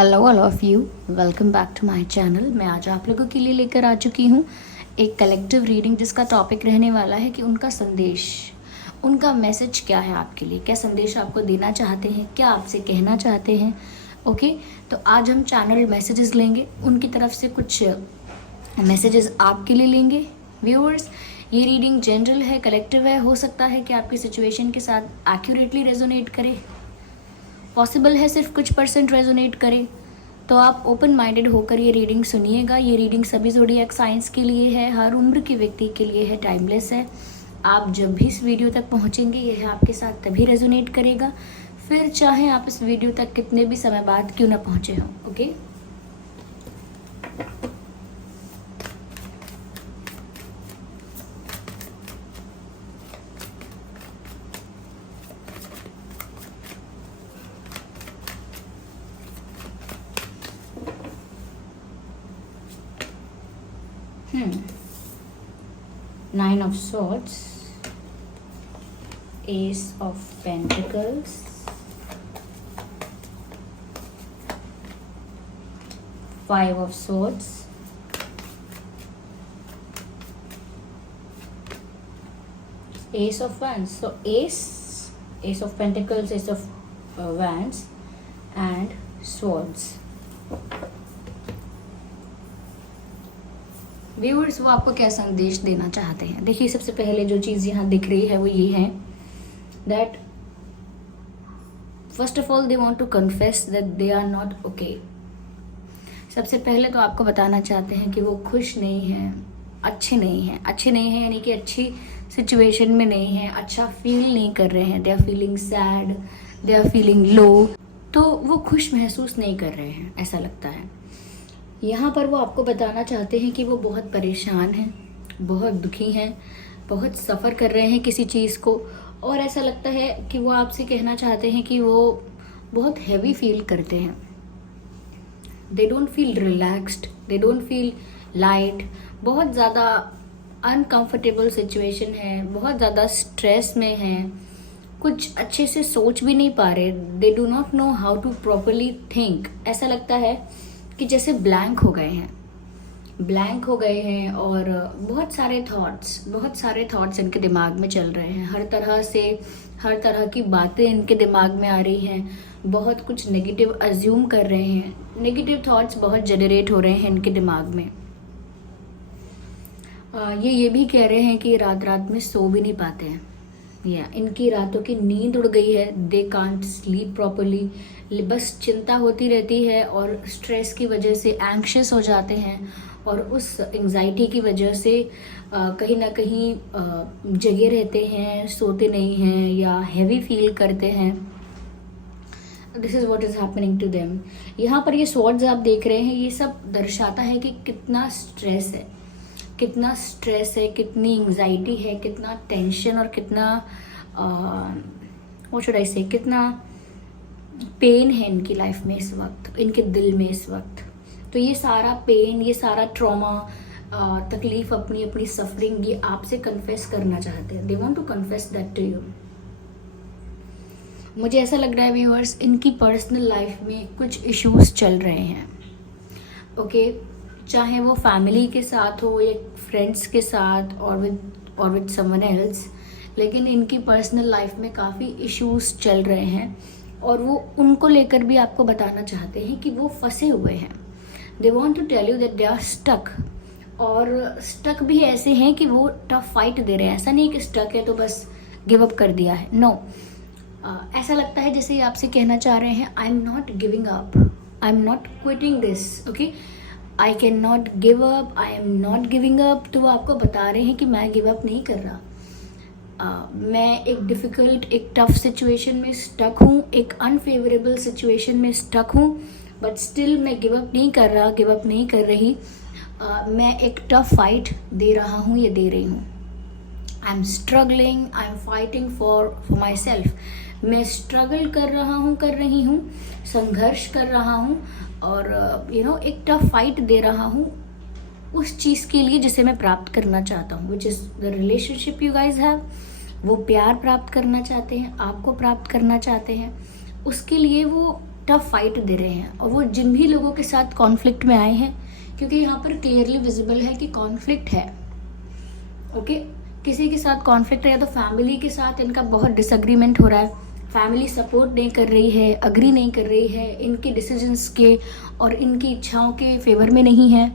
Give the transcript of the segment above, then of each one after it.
Hello all of you, welcome back to my channel. मैं आज आप लोगों के लिए लेकर आ चुकी हूँ एक कलेक्टिव रीडिंग जिसका टॉपिक रहने वाला है कि उनका संदेश, उनका मैसेज क्या है आपके लिए, क्या संदेश आपको देना चाहते हैं, क्या आपसे कहना चाहते हैं। ओके, तो आज हम चैनल मैसेजेस लेंगे, उनकी तरफ से कुछ मैसेजेस आपके लिए लेंगे। व्यूअर्स, ये रीडिंग जनरल है, कलेक्टिव है, हो सकता है कि आपकी सिचुएशन के साथ एक्यूरेटली रेजोनेट करे, पॉसिबल है सिर्फ कुछ % रेजोनेट करे। तो आप ओपन माइंडेड होकर ये रीडिंग सुनिएगा। ये रीडिंग सभी ज़ोडिएक साइंस के लिए है, हर उम्र के व्यक्ति के लिए है, टाइमलेस है। आप जब भी इस वीडियो तक पहुंचेंगे यह आपके साथ तभी रेजोनेट करेगा, फिर चाहे आप इस वीडियो तक कितने भी समय बाद क्यों ना पहुंचे हों। Okay, Nine of Swords, Ace of Pentacles, Five of Swords, Ace of Wands. So Ace of Pentacles, Ace of Wands and Swords. Viewers, वो आपको क्या संदेश देना चाहते हैं? देखिए, सबसे पहले जो चीज़ यहाँ दिख रही है वो ये है that first of all they want to confess that they are not okay. सबसे पहले तो आपको बताना चाहते हैं कि वो खुश नहीं हैं, अच्छे नहीं हैं यानी कि अच्छी सिचुएशन में नहीं हैं, अच्छा फील नहीं कर रहे हैं। They are feeling sad, they are feeling low, तो वो खुश महसूस नहीं कर रहे हैं, ऐसा लगता है। यहाँ पर वो आपको बताना चाहते हैं कि वो बहुत परेशान हैं, बहुत दुखी हैं, बहुत सफ़र कर रहे हैं किसी चीज़ को, और ऐसा लगता है कि वो आपसे कहना चाहते हैं कि वो बहुत हैवी फील करते हैं। They don't feel relaxed, they don't feel light, बहुत ज़्यादा अनकंफर्टेबल सिचुएशन है, बहुत ज़्यादा स्ट्रेस में हैं, कुछ अच्छे से सोच भी नहीं पा रहे। They do not know how to properly think. ऐसा लगता है कि जैसे ब्लैंक हो गए हैं और बहुत सारे थॉट्स इनके दिमाग में चल रहे हैं। हर तरह की बातें इनके दिमाग में आ रही हैं, बहुत कुछ नेगेटिव अज्यूम कर रहे हैं, नेगेटिव थॉट्स बहुत जनरेट हो रहे हैं इनके दिमाग में। ये भी कह रहे हैं कि रात रात में सो भी नहीं पाते हैं, या इनकी रातों की नींद उड़ गई है। दे कांट स्लीप प्रॉपरली, बस चिंता होती रहती है और स्ट्रेस की वजह से एंग्शियस हो जाते हैं, और उस एंग्जाइटी की वजह से कहीं ना कहीं जगे रहते हैं, सोते नहीं हैं या हैवी फील करते हैं। This is what is happening to them. यहाँ पर ये स्वॉर्ड्स आप देख रहे हैं, ये सब दर्शाता है कि कितना स्ट्रेस है, कितनी एंग्जाइटी है, कितना टेंशन और कितना कितना पेन है इनकी लाइफ में इस वक्त, इनके दिल में इस वक्त। तो ये सारा पेन, ये सारा ट्रॉमा, तकलीफ, अपनी अपनी सफरिंग, ये आपसे कन्फेस करना चाहते हैं। They want to confess that to you. मुझे ऐसा लग रहा है व्यूअर्स, इनकी पर्सनल लाइफ में कुछ इश्यूज चल रहे हैं। ओके, चाहे वो फैमिली के साथ हो या फ्रेंड्स के साथ और विद समवन एल्स, लेकिन इनकी पर्सनल लाइफ में काफ़ी इश्यूज चल रहे हैं और वो उनको लेकर भी आपको बताना चाहते हैं कि वो फंसे हुए हैं। They want to tell you that they are stuck, और स्टक भी ऐसे हैं कि वो टफ फाइट दे रहे हैं। ऐसा नहीं कि स्टक है तो बस गिव अप कर दिया है, नो। ऐसा लगता है जैसे आपसे कहना चाह रहे हैं, I am not giving up, I am not quitting this, okay, I can not give up, I am not giving up. तो वो आपको बता रहे हैं कि मैं गिव अप नहीं कर रहा। मैं एक डिफ़िकल्ट, एक टफ सिचुएशन में स्टक हूँ, एक अनफेवरेबल सिचुएशन में स्टक हूँ, बट स्टिल मैं गिव अप नहीं कर रहा, गिव अप नहीं कर रही। मैं एक टफ फाइट दे रहा हूँ या दे रही हूँ। I am struggling, I am fighting for my self. मैं स्ट्रगल कर रही हूँ, संघर्ष कर रहा हूँ, और एक टफ फाइट दे रहा हूँ उस चीज़ के लिए जिसे मैं प्राप्त करना चाहता हूँ, which is the relationship you guys have. वो प्यार प्राप्त करना चाहते हैं, आपको प्राप्त करना चाहते हैं, उसके लिए वो टफ फाइट दे रहे हैं। और वो जिन भी लोगों के साथ कॉन्फ्लिक्ट में आए हैं, क्योंकि यहाँ पर क्लियरली विजिबल है कि कॉन्फ्लिक्ट है, ओके किसी के साथ कॉन्फ्लिक्ट है, या तो फैमिली के साथ इनका बहुत डिसएग्रीमेंट हो रहा है, फैमिली सपोर्ट नहीं कर रही है, अग्री नहीं कर रही है इनके डिसीजंस के और इनकी इच्छाओं के फेवर में नहीं है,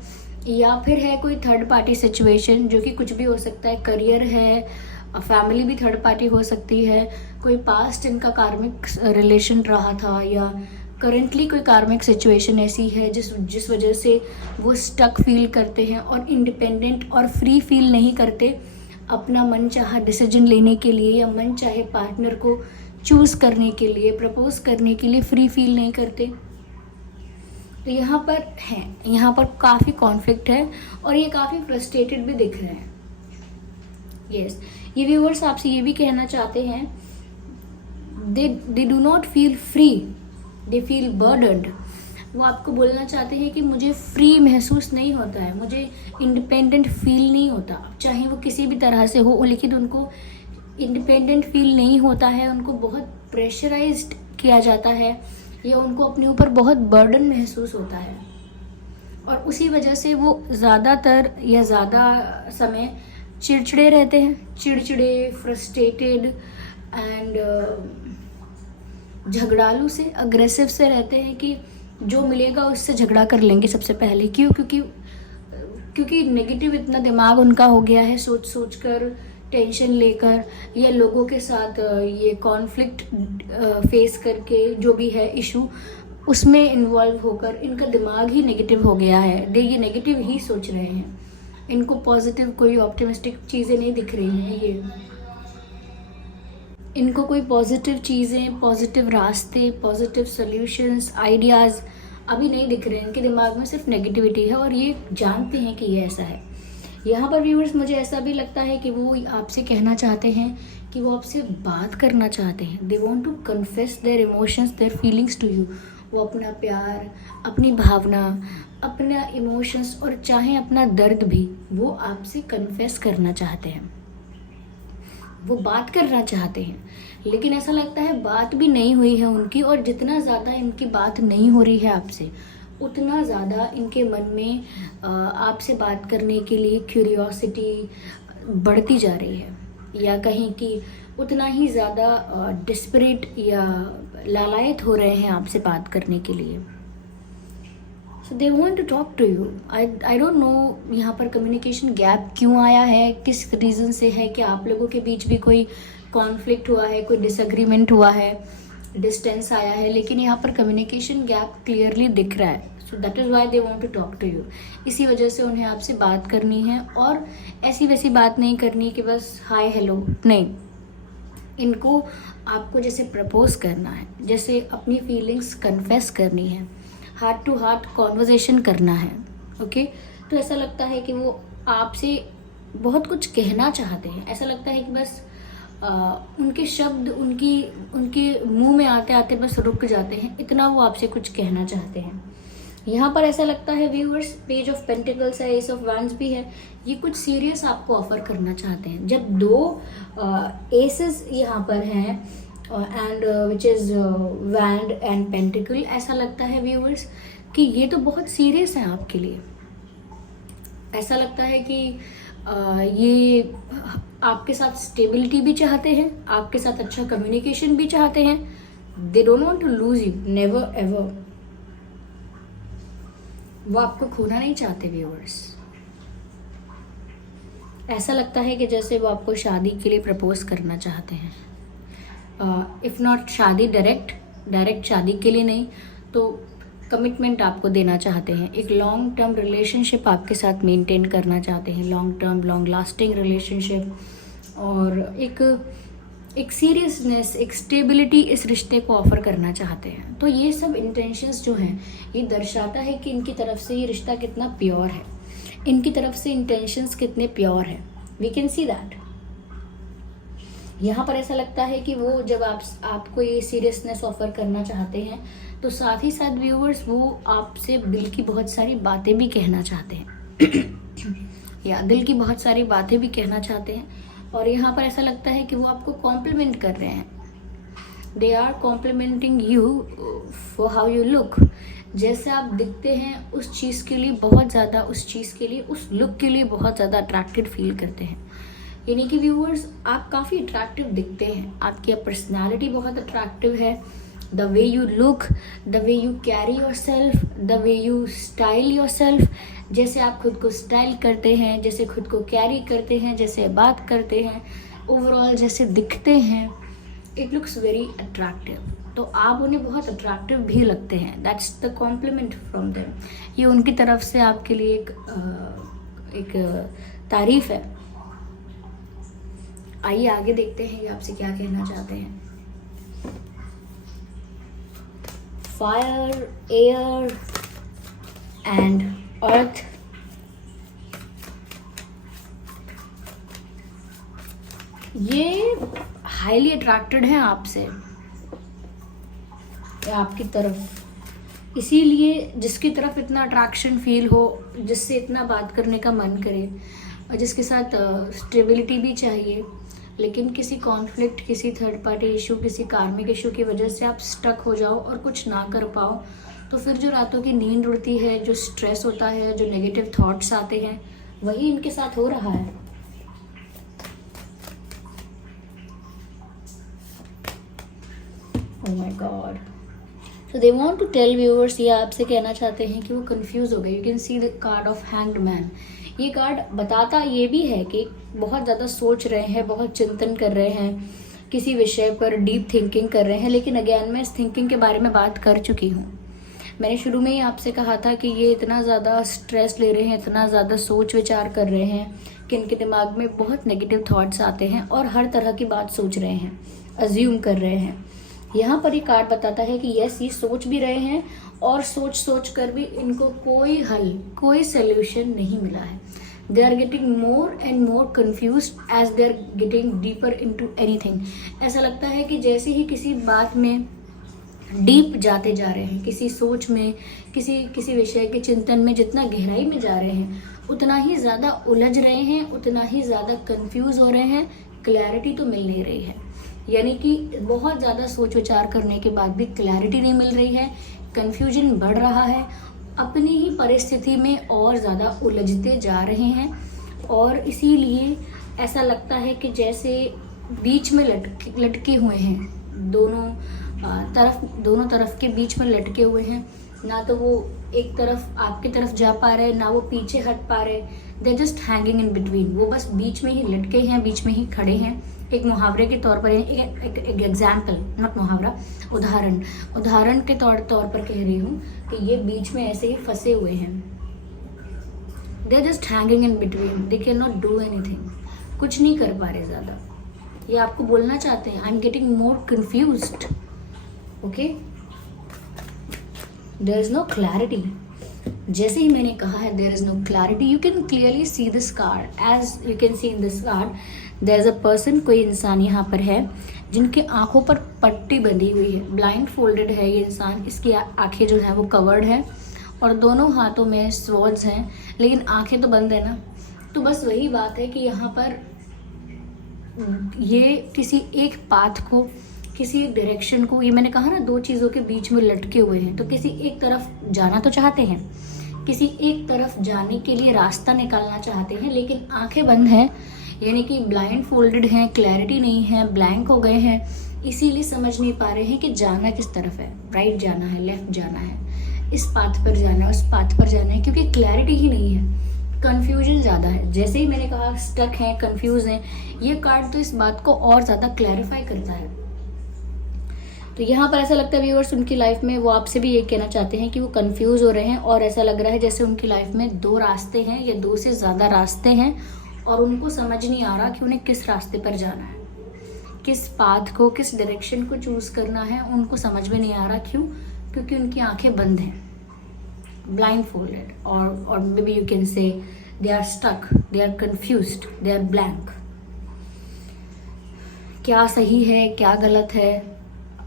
या फिर है कोई थर्ड पार्टी सिचुएशन, जो कि कुछ भी हो सकता है, करियर है, फैमिली भी थर्ड पार्टी हो सकती है, कोई पास्ट इनका कार्मिक रिलेशन रहा था, या करंटली कोई कार्मिक सिचुएशन ऐसी है जिस वजह से वो स्टक फील करते हैं और इंडिपेंडेंट और फ्री फील नहीं करते अपना मन चाहा डिसीजन लेने के लिए, या मन चाहे पार्टनर को चूज़ करने के लिए, प्रपोज करने के लिए फ्री फील नहीं करते। तो यहाँ पर है, यहाँ पर काफ़ी कॉन्फ्लिक्ट है और ये काफ़ी फ्रस्ट्रेटेड भी दिख रहे हैं। यस, ये व्यूअर्स आपसे ये भी कहना चाहते हैं, they do not feel free, they feel burdened. वो आपको बोलना चाहते हैं कि मुझे फ्री महसूस नहीं होता है, मुझे इंडिपेंडेंट फील नहीं होता, चाहे वो किसी भी तरह से हो, लेकिन उनको इंडिपेंडेंट फील नहीं होता है, उनको बहुत प्रेशराइज्ड किया जाता है, या उनको अपने ऊपर बहुत बर्डन महसूस होता है। और उसी वजह से वो ज़्यादातर या ज़्यादा समय चिड़चिड़े रहते हैं, चिड़चिड़े, फ्रस्ट्रेटेड एंड झगड़ालू से, अग्रेसिव से रहते हैं कि जो मिलेगा उससे झगड़ा कर लेंगे सबसे पहले। क्यों? क्योंकि नेगेटिव इतना दिमाग उनका हो गया है, सोच सोच कर, टेंशन लेकर, या लोगों के साथ ये कॉन्फ्लिक्ट फेस करके, जो भी है इशू उसमें इन्वॉल्व होकर इनका दिमाग ही नेगेटिव हो गया है। ये नेगेटिव ही सोच रहे हैं, इनको पॉजिटिव कोई ऑप्टिमिस्टिक चीज़ें नहीं दिख रही हैं। ये इनको कोई पॉजिटिव चीज़ें, पॉजिटिव रास्ते, पॉजिटिव सॉल्यूशंस, आइडियाज़ अभी नहीं दिख रहे हैं। इनके दिमाग में सिर्फ नेगेटिविटी है और ये जानते हैं कि ये ऐसा है। यहाँ पर व्यूअर्स मुझे ऐसा भी लगता है कि वो आपसे कहना चाहते हैं कि वो आपसे बात करना चाहते हैं। They want to confess their emotions, their feelings to you. वो अपना प्यार, अपनी भावना, अपना इमोशंस और चाहे अपना दर्द भी वो आपसे कन्फेस करना चाहते हैं, वो बात करना चाहते हैं। लेकिन ऐसा लगता है बात भी नहीं हुई है उनकी, और जितना ज़्यादा इनकी बात नहीं हो रही है आपसे, उतना ज़्यादा इनके मन में आपसे बात करने के लिए क्यूरियोसिटी बढ़ती जा रही है, या कहीं कि उतना ही ज़्यादा डिस्परेट या लालायत हो रहे हैं आपसे बात करने के लिए। So they want to talk to you. I don't know यहाँ पर कम्युनिकेशन गैप क्यों आया है, किस रीज़न से है, कि आप लोगों के बीच भी कोई कॉन्फ्लिक्ट हुआ है, कोई डिसएग्रीमेंट हुआ है, डिस्टेंस आया है, लेकिन यहाँ पर कम्युनिकेशन गैप क्लियरली दिख रहा है। So that is why they want to talk to you. इसी वजह से उन्हें आपसे बात करनी है, और ऐसी वैसी बात नहीं करनी कि बस हाय हेलो, नहीं। इनको आपको जैसे प्रपोज करना है, जैसे अपनी फीलिंग्स कन्फेस करनी है, हार्ट टू हार्ट कॉन्वर्जेशन करना है, ओके। तो ऐसा लगता है कि वो आपसे बहुत कुछ कहना चाहते हैं। ऐसा लगता है कि बस उनके शब्द उनके मुंह में आते आते बस रुक जाते हैं, इतना वो आपसे कुछ कहना चाहते हैं। यहाँ पर ऐसा लगता है व्यूअर्स, पेज ऑफ पेंटिकल्स है, एस ऑफ वैंड्स भी है, ये कुछ सीरियस आपको ऑफर करना चाहते हैं। जब दो एसेस यहाँ पर हैं and which is wand and pentacle, ऐसा लगता है व्यूअर्स कि ये तो बहुत सीरियस है आपके लिए। ऐसा लगता है कि ये आपके साथ स्टेबिलिटी भी चाहते हैं, आपके साथ अच्छा कम्युनिकेशन भी चाहते हैं। They don't want to lose you, never ever. वो आपको खोना नहीं चाहते व्यूअर्स। ऐसा लगता है कि जैसे वो आपको शादी के लिए प्रपोज करना चाहते हैं, इफ़ नॉट शादी डायरेक्ट शादी के लिए नहीं, तो कमिटमेंट आपको देना चाहते हैं, एक लॉन्ग टर्म रिलेशनशिप आपके साथ मेंटेन करना चाहते हैं, long term, long lasting relationship, और एक सीरियसनेस, एक स्टेबिलिटी इस रिश्ते को ऑफर करना चाहते हैं। तो ये सब इंटेंशंस जो हैं, ये दर्शाता है कि इनकी तरफ से ये रिश्ता कितना प्योर है, इनकी तरफ से इंटेंशंस कितने प्योर है। We can see that. यहाँ पर ऐसा लगता है कि वो जब आपको ये सीरियसनेस ऑफर करना चाहते हैं, तो साथ ही साथ व्यूअर्स वो आपसे दिल की बहुत सारी बातें भी कहना चाहते हैं या दिल की बहुत सारी बातें भी कहना चाहते हैं। और यहाँ पर ऐसा लगता है कि वो आपको कॉम्प्लीमेंट कर रहे हैं, they are complimenting you for how you look. जैसे आप दिखते हैं उस चीज़ के लिए बहुत ज़्यादा, उस चीज़ के लिए, उस लुक के लिए बहुत ज़्यादा अट्रैक्टेड फील करते हैं। यानी कि व्यूअर्स, आप काफ़ी अट्रैक्टिव दिखते हैं, आपकी पर्सनैलिटी बहुत अट्रैक्टिव है। The way you look, the way you carry your self, the way you style your self, जैसे आप खुद को स्टाइल करते हैं, जैसे खुद को कैरी करते हैं, जैसे बात करते हैं, ओवरऑल जैसे दिखते हैं, इट लुक्स वेरी अट्रैक्टिव। तो आप उन्हें बहुत अट्रैक्टिव भी लगते हैं। That's the compliment from them. ये उनकी तरफ से आपके लिए एक तारीफ है। आइए आगे देखते हैं ये आपसे क्या कहना चाहते हैं। Fire, air and earth. ये हाईली अट्रैक्टेड हैं आपसे, आपकी तरफ। इसीलिए जिसकी तरफ इतना अट्रैक्शन फील हो, जिससे इतना बात करने का मन करे, और जिसके साथ स्टेबिलिटी भी चाहिए, लेकिन किसी कॉन्फ्लिक्ट, किसी थर्ड पार्टी इशू, किसी कार्मिक इशू की वजह से आप स्टक हो जाओ और कुछ ना कर पाओ, तो फिर जो रातों की नींद उड़ती है, जो स्ट्रेस होता है, जो नेगेटिव थॉट्स आते हैं, वही इनके साथ हो रहा है। Oh my God. So they want to tell viewers, ये आपसे कहना चाहते हैं कि वो कंफ्यूज हो गए। You can see the card of hanged man. ये कार्ड बताता ये भी है कि बहुत ज़्यादा सोच रहे हैं, बहुत चिंतन कर रहे हैं, किसी विषय पर डीप थिंकिंग कर रहे हैं। लेकिन अगेन मैं इस थिंकिंग के बारे में बात कर चुकी हूँ। मैंने शुरू में ही आपसे कहा था कि ये इतना ज़्यादा स्ट्रेस ले रहे हैं, इतना ज़्यादा सोच विचार कर रहे हैं कि इनके दिमाग में बहुत नेगेटिव थॉट्स आते हैं और हर तरह की बात सोच रहे हैं, अज्यूम कर रहे हैं। यहाँ पर ये कार्ड बताता है कि यस, ये सोच भी रहे हैं और सोच सोच कर भी इनको कोई हल, कोई सोल्यूशन नहीं मिला है। They are getting more and more confuse as they are getting deeper into anything. ऐसा लगता है कि जैसे ही किसी बात में डीप जाते जा रहे हैं, किसी सोच में, किसी विषय के चिंतन में जितना गहराई में जा रहे हैं, उतना ही ज़्यादा उलझ रहे हैं, उतना ही ज़्यादा कंफ्यूज हो रहे हैं। क्लैरिटी तो मिल नहीं रही है। यानी कि बहुत ज़्यादा सोच विचार करने के बाद भी क्लैरिटी नहीं मिल रही है, कन्फ्यूजन बढ़ रहा है, अपनी ही परिस्थिति में और ज़्यादा उलझते जा रहे हैं। और इसीलिए ऐसा लगता है कि जैसे बीच में लटके हुए हैं, दोनों तरफ के बीच में लटके हुए हैं। ना तो वो एक तरफ आपकी तरफ जा पा रहे, ना वो पीछे हट पा रहे। They just hanging in between. वो बस बीच में ही लटके हैं, बीच में ही खड़े हैं। एक मुहावरे के तौर पर, एक एग्जाम्पल, नॉट मुहावरा, उदाहरण के तौर पर कह रही हूँ कि ये बीच में ऐसे ही फंसे हुए हैं। They are just hanging in between, they can not do anything. कुछ नहीं कर पा रहे ज़्यादा। ये आपको बोलना चाहते हैं, I am getting more confused. Okay, there is no clarity. जैसे ही मैंने कहा है there is no clarity, you can clearly see this card. As you can see in this card, there is a person, कोई इंसान यहाँ पर है जिनके आंखों पर पट्टी बंधी हुई है। ब्लाइंड फोल्डेड है ये इंसान, इसकी आंखें जो है वो कवर्ड है और दोनों हाथों में स्वॉर्ड्स हैं, लेकिन आंखें तो बंद है ना। तो बस वही बात है कि यहाँ पर ये किसी एक पाथ को, किसी एक डायरेक्शन को, ये मैंने कहा ना, दो चीज़ों के बीच में लटके हुए हैं। तो किसी एक तरफ जाना तो चाहते हैं, किसी एक तरफ जाने के लिए रास्ता निकालना चाहते हैं, लेकिन आंखें बंद हैं, यानी कि ब्लाइंड फोल्डेड हैं, क्लैरिटी नहीं है, ब्लैंक हो गए हैं। इसीलिए समझ नहीं पा रहे हैं कि जाना किस तरफ है, राइट जाना है, लेफ्ट जाना है, इस पाथ पर जाना है, उस पाथ पर जाना है, क्योंकि क्लैरिटी ही नहीं है, कन्फ्यूजन ज़्यादा है। जैसे ही मैंने कहा स्टक हैं, कन्फ्यूज हैं, ये कार्ड तो इस बात को और ज़्यादा क्लैरिफाई करता है। तो यहाँ पर ऐसा लगता है व्यूअर्स, उनकी लाइफ में वो आपसे भी ये कहना चाहते हैं कि वो कंफ्यूज हो रहे हैं और ऐसा लग रहा है जैसे उनकी लाइफ में दो रास्ते हैं या दो से ज़्यादा रास्ते हैं और उनको समझ नहीं आ रहा कि उन्हें किस रास्ते पर जाना है, किस पाथ को, किस डायरेक्शन को चूज़ करना है। उनको समझ में नहीं आ रहा। क्यों? क्योंकि उनकी आंखें बंद हैं, ब्लाइंड फोल्डेड, और may be you can say they are stuck, they are confused, they are blank. क्या सही है, क्या गलत है?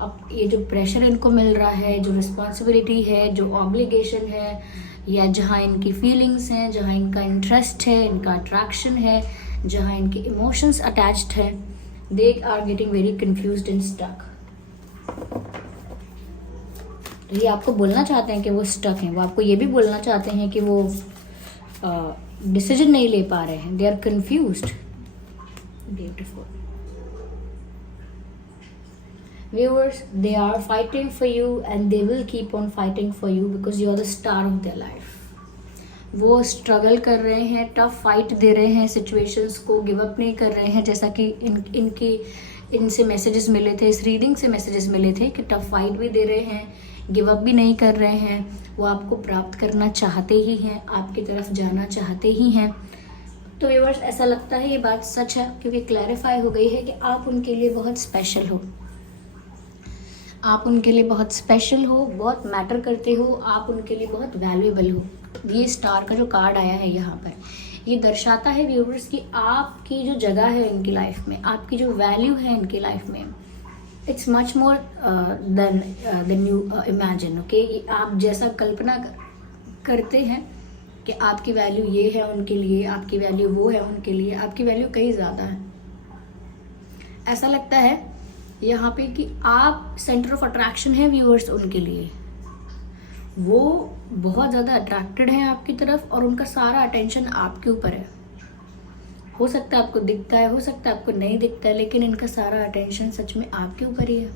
अब ये जो प्रेशर इनको मिल रहा है, जो रिस्पॉन्सिबिलिटी है, जो ऑब्लिगेशन है, या जहाँ इनकी फीलिंग्स हैं, जहाँ इनका इंटरेस्ट है, इनका अट्रैक्शन है, जहाँ इनके इमोशंस अटैच्ड है, they are getting very confused and stuck. तो ये आपको बोलना चाहते हैं कि वो स्टक हैं, वो आपको ये भी बोलना चाहते हैं कि वो डिसीजन नहीं ले पा रहे हैं, they are confused. Beautiful viewers, they are fighting for you and they will keep on fighting for you because you are the star of their life. वो स्ट्रगल कर रहे हैं, टफ फाइट दे रहे हैं सिचुएशंस को, गिव अप नहीं कर रहे हैं, जैसा कि इनसे मैसेजेस मिले थे, इस रीडिंग से मैसेजेस मिले थे कि टफ फाइट भी दे रहे हैं, गिव अप भी नहीं कर रहे हैं। वो आपको प्राप्त करना चाहते ही हैं, आपकी तरफ जाना चाहते ही हैं। तो व्यूअर्स, ऐसा लगता है ये बात सच है क्योंकि क्लैरिफाई हो गई है कि आप उनके लिए बहुत स्पेशल हो, आप उनके लिए बहुत स्पेशल हो, बहुत मैटर करते हो, आप उनके लिए बहुत वैल्यूएबल हो। ये स्टार का जो कार्ड आया है यहाँ पर, ये दर्शाता है व्यूअर्स कि आपकी जो जगह है इनकी लाइफ में, आपकी जो वैल्यू है इनकी लाइफ में, it's much more than you imagine. Okay, आप जैसा कल्पना करते हैं कि आपकी वैल्यू ये है उनके लिए, आपकी वैल्यू वो है उनके लिए, आपकी वैल्यू कहीं ज़्यादा है। ऐसा लगता है यहाँ पे कि आप सेंटर ऑफ अट्रैक्शन है व्यूअर्स उनके लिए। वो बहुत ज़्यादा अट्रैक्टेड हैं आपकी तरफ और उनका सारा अटेंशन आपके ऊपर है। हो सकता है आपको दिखता है, हो सकता है आपको नहीं दिखता है, लेकिन इनका सारा अटेंशन सच में आपके ऊपर ही है।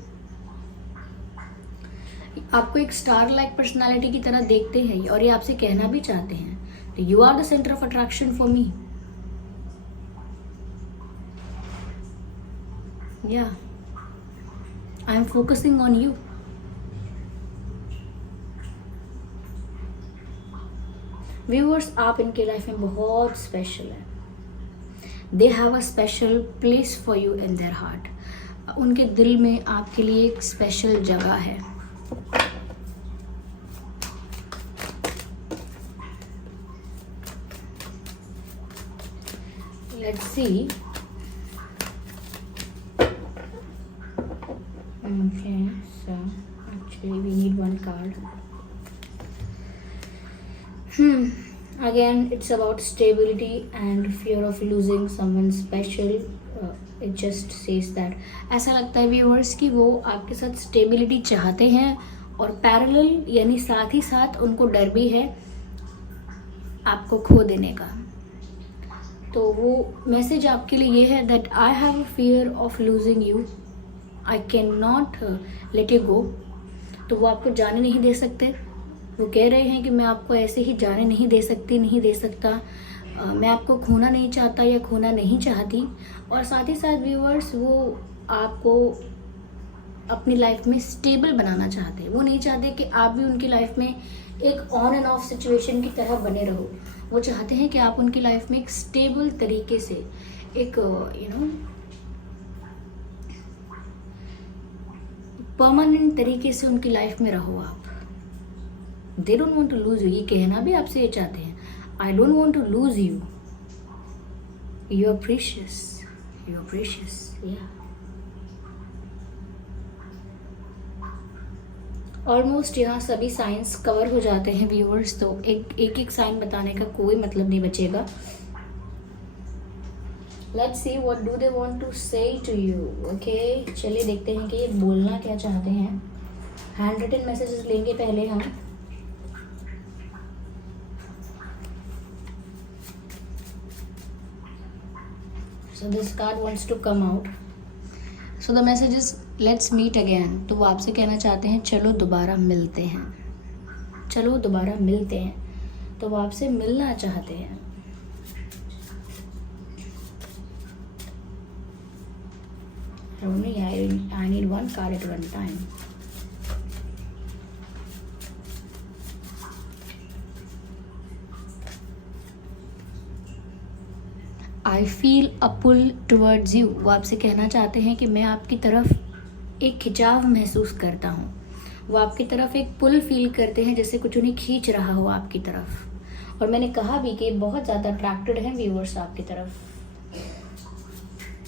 आपको एक स्टार लाइक पर्सनालिटी की तरह देखते हैं और ये आपसे कहना भी चाहते हैं, you are the centre of attraction for me. या I am focusing on you. Viewers, आप इनके लाइफ में बहुत स्पेशल है। They have a special place for you in their heart. उनके दिल में आपके लिए एक स्पेशल जगह है। Let's see. Okay, so actually we need one card. Again, it's about stability and fear of losing someone special. It just says that. ऐसा लगता है व्यूअर्स कि वो आपके साथ स्टेबिलिटी चाहते हैं और पैरेलल यानी साथ ही साथ उनको डर भी है आपको खो देने का। तो वो मैसेज आपके लिए ये है that I have a fear of losing you, I can not let you go. तो वो आपको जाने नहीं दे सकते। वो कह रहे हैं कि मैं आपको ऐसे ही जाने नहीं दे सकती, नहीं दे सकता। मैं आपको खोना नहीं चाहता या खोना नहीं चाहती। और साथ ही साथ व्यूअर्स, वो आपको अपनी लाइफ में स्टेबल बनाना चाहते हैं। वो नहीं चाहते कि आप भी उनकी लाइफ में एक ऑन एंड ऑफ सिचुएशन की तरह बने रहो। वो चाहते हैं कि आप उनकी लाइफ में एक स्टेबल तरीके से, एक परमानेंट तरीके से उनकी लाइफ में रहो आप। They don't want to lose you. ये कहना भी आपसे ये चाहते हैं, I don't want to lose you, you are precious, you are precious. या ऑलमोस्ट यहाँ सभी साइंस कवर हो जाते हैं व्यूअर्स। तो एक साइन बताने का कोई मतलब नहीं बचेगा। Let's see what do they want to say to you. Okay, चलिए देखते हैं कि ये बोलना क्या चाहते हैं। हैंड रिटन मैसेजेस लेंगे पहले हम। So this card wants to come out. So the message is let's meet again. तो वो आपसे कहना चाहते हैं चलो दोबारा मिलते हैं, चलो दोबारा मिलते हैं। तो वो आपसे मिलना चाहते हैं। Only I need one card at one time. I feel a pull towards you. वो आपसे कहना चाहते हैं कि मैं आपकी तरफ एक खिंचाव महसूस करता हूँ। वो आपकी तरफ एक पुल फील करते हैं, जैसे कुछ उन्हें खींच रहा हो आपकी तरफ। और मैंने कहा भी कि बहुत ज़्यादा अट्रैक्टेड हैं व्यूअर्स आपकी तरफ,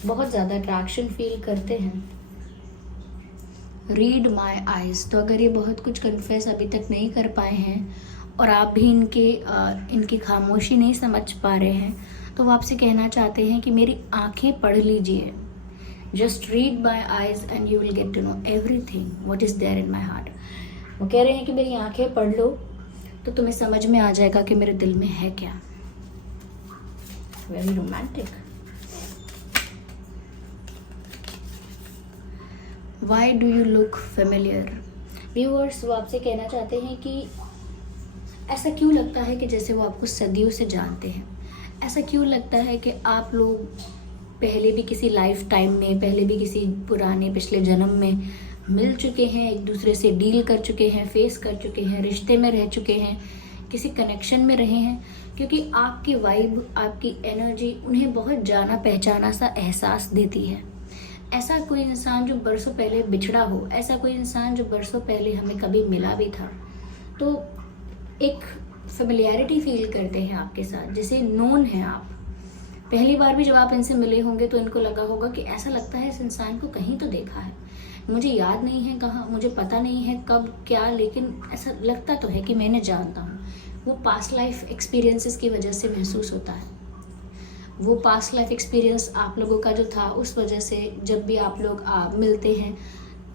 बहुत ज़्यादा अट्रैक्शन फील करते हैं। Read my eyes. तो अगर ये बहुत कुछ कन्फेस अभी तक नहीं कर पाए हैं और आप भी इनकी खामोशी नहीं समझ पा रहे हैं, तो वो आपसे कहना चाहते हैं कि मेरी आंखें पढ़ लीजिए। Just read my eyes and you will get to know everything what is there in my heart. वो कह रहे हैं कि मेरी आंखें पढ़ लो तो तुम्हें समझ में आ जाएगा कि मेरे दिल में है क्या। Very romantic. Why do you look familiar. Viewers, वो आपसे कहना चाहते हैं कि ऐसा क्यों लगता है कि जैसे वो आपको सदियों से जानते हैं। ऐसा क्यों लगता है कि आप लोग पहले भी किसी लाइफ टाइम में, पहले भी किसी पुराने पिछले जन्म में मिल चुके हैं, एक दूसरे से डील कर चुके हैं, फेस कर चुके हैं, रिश्ते में रह चुके हैं, किसी कनेक्शन में रहे हैं, क्योंकि आपकी वाइब, आपकी एनर्जी उन्हें बहुत जाना पहचाना सा एहसास देती है। ऐसा कोई इंसान जो बरसों पहले बिछड़ा हो, ऐसा कोई इंसान जो बरसों पहले हमें कभी मिला भी था, तो एक फेमिलियरिटी फील करते हैं आपके साथ, जैसे नोन है आप। पहली बार भी जब आप इनसे मिले होंगे तो इनको लगा होगा कि ऐसा लगता है इस इंसान को कहीं तो देखा है, मुझे याद नहीं है कहाँ, मुझे पता नहीं है कब क्या, लेकिन ऐसा लगता तो है कि मैंने जानता हूँ। वो पास्ट लाइफ एक्सपीरियंसेस की वजह से महसूस होता है। वो पास्ट लाइफ एक्सपीरियंस आप लोगों का जो था, उस वजह से जब भी आप लोग मिलते हैं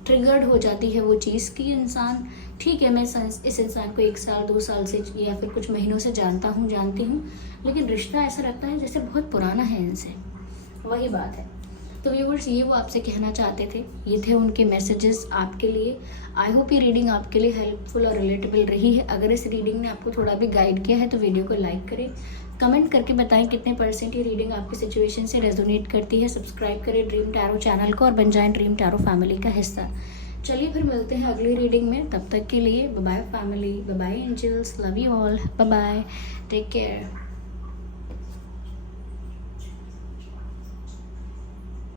ट्रिगर्ड हो जाती है वो चीज़ कि इंसान, ठीक है मैं इस इंसान को 1 साल 2 साल से या फिर कुछ महीनों से जानती हूँ, लेकिन रिश्ता ऐसा लगता है जैसे बहुत पुराना है इनसे। वही बात है। तो व्यूअर्स, ये वो आपसे कहना चाहते थे, ये थे उनके मैसेजेस आपके लिए। आई होप ये रीडिंग आपके लिए हेल्पफुल और रिलेटेबल रही है। अगर इस रीडिंग ने आपको थोड़ा भी गाइड किया है तो वीडियो को लाइक करें, कमेंट करके बताएं कितने % ये रीडिंग आपकी सिचुएशन से रेजोनेट करती है। सब्सक्राइब करें ड्रीम टैरो चैनल को और बन जाएं ड्रीम टैरो फैमिली का हिस्सा। चलिए फिर मिलते हैं अगली रीडिंग में। तब तक के लिए bye bye family, bye bye angels, love you all, bye bye, take care.